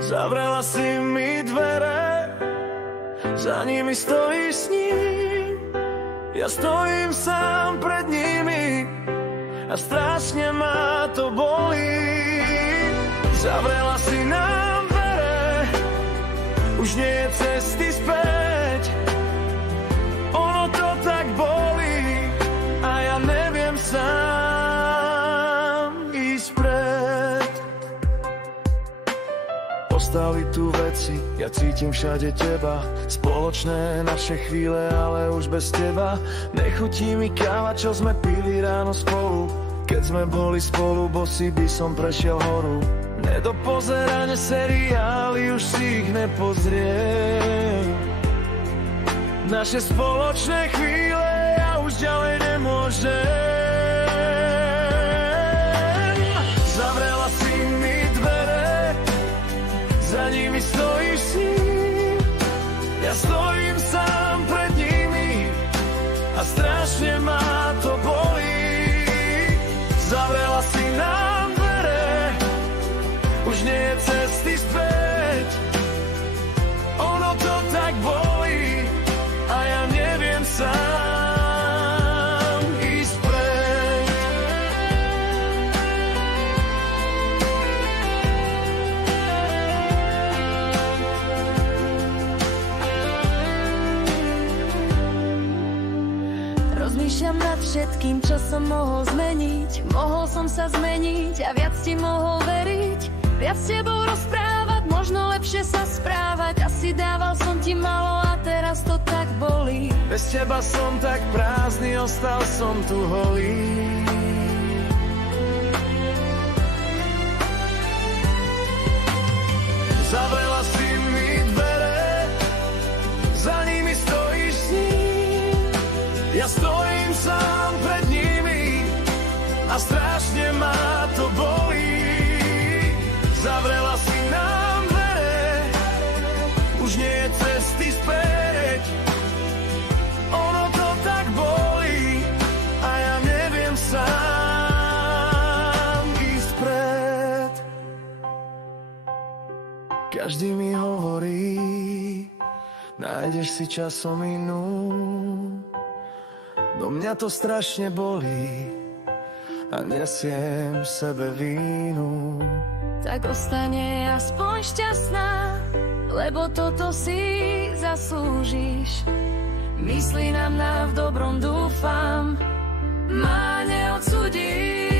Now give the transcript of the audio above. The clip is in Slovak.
Zavrela si mi dvere, za nimi stojíš s ním. Ja stojím sám pred nimi a strašne ma to bolí. Zavrela si nám dvere, už nie je cesty späť. Ono to tak bolí a ja neviem sám ísť pred. Ostali tu veci, ja cítim všade teba. Spoločné naše chvíle, ale už bez teba. Nechutí mi káva, čo sme pili ráno spolu. Keď sme boli spolu, bosý by som prešiel horu. Nedopozerane seriály, už si ich nepozriem. Naše spoločné chvíle, ja už ďalej nemôžem. Zavrela si mi dvere, za nimi stojíš s ním. Ja stojím sám pred nimi a strašne ma to bolí. Zavrela si nám dvere, už nie je cesty späť. Ono to tak bolí a ja neviem sám ísť preč. Rozmýšľam nad všetkým, čo som mohol zmeniť. Mohol som sa zmeniť a viac ti mohol veriť. Viac s tebou rozprávať, možno lepšie sa správať. Asi dával som ti malo a teraz to tak bolí. Bez teba som tak prázdny, ostal som tu holý. Zavrela si mi dvere, za nimi stojíš s ním. Ja stojím sám pred nimi a strašne ma to bolí. Zavrela si nám dvere, už nie je cesty späť. Ono to tak bolí a ja neviem sám ísť pred. Každý mi hovorí, nájdeš si časom inú, no mňa to strašne bolí a nesiem v sebe vínu. Tak ostane aspoň šťastná, lebo toto si zaslúžiš. Myslí nám v dobrom, dúfam, má neodsudíš.